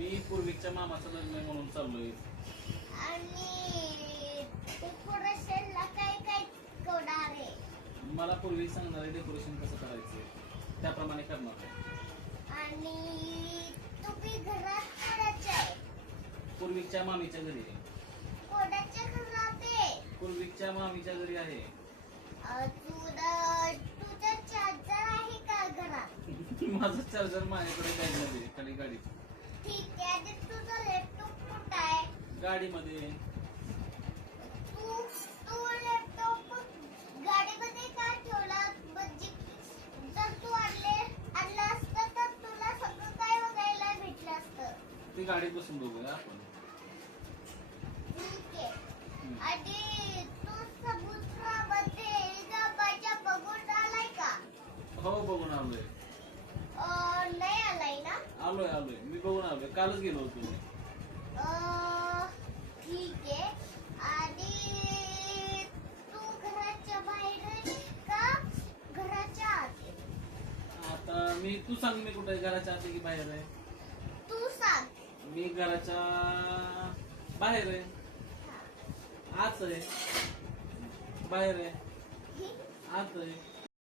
मी पूर्वीच्या मामाचं लग्न आहे म्हणून चाललोय. आणि डेकोरेशनला काय काय करणार आहे? मला पूर्वी सांगणार आहे डेकोरेशन कसं करायचं, त्याप्रमाणे करणार आहे. आणि तुम्ही घरात कोणाच्या आहे? पूर्वीच्या मामीच्या घरी आहे. कोणाच्या घरात आहे? पूर्वीच्या मामीच्या घरी आहे. तुझं चार्जर आहे का घरात? माझं चार्जर माझ्याकडे बॅगमध्ये खाली गाडीत. ठीक आहे. आणि तुझं लॅपटॉप कुठं आहे? गाडीमध्ये. तू लॅपटॉप गाडीमध्ये का ठेवला? म्हणजे जर तू आणला असतं तर तुला सगळं काय बघायला भेटलं असतं. ती गाडीत बसून बघूया आपण. ठीक आहे. आणि तू समुद्रामध्ये माझ्या बघून आलाय का? हो बघून आलोय. नाही आलाय ना? आलोय मी बघून आलोय, कालच गेलो होतो मी. ठीक आहे. आणि तू घराच्या बाहेर आहे का घराच्या आत आहे? आता तू सांग मी कुठे आहे, घराच्या आत आहे की बाहेर आहे? तू सांग. मी घराच्या बाहेर आहे. आत आहे, बाहेर आहे, आत आहे.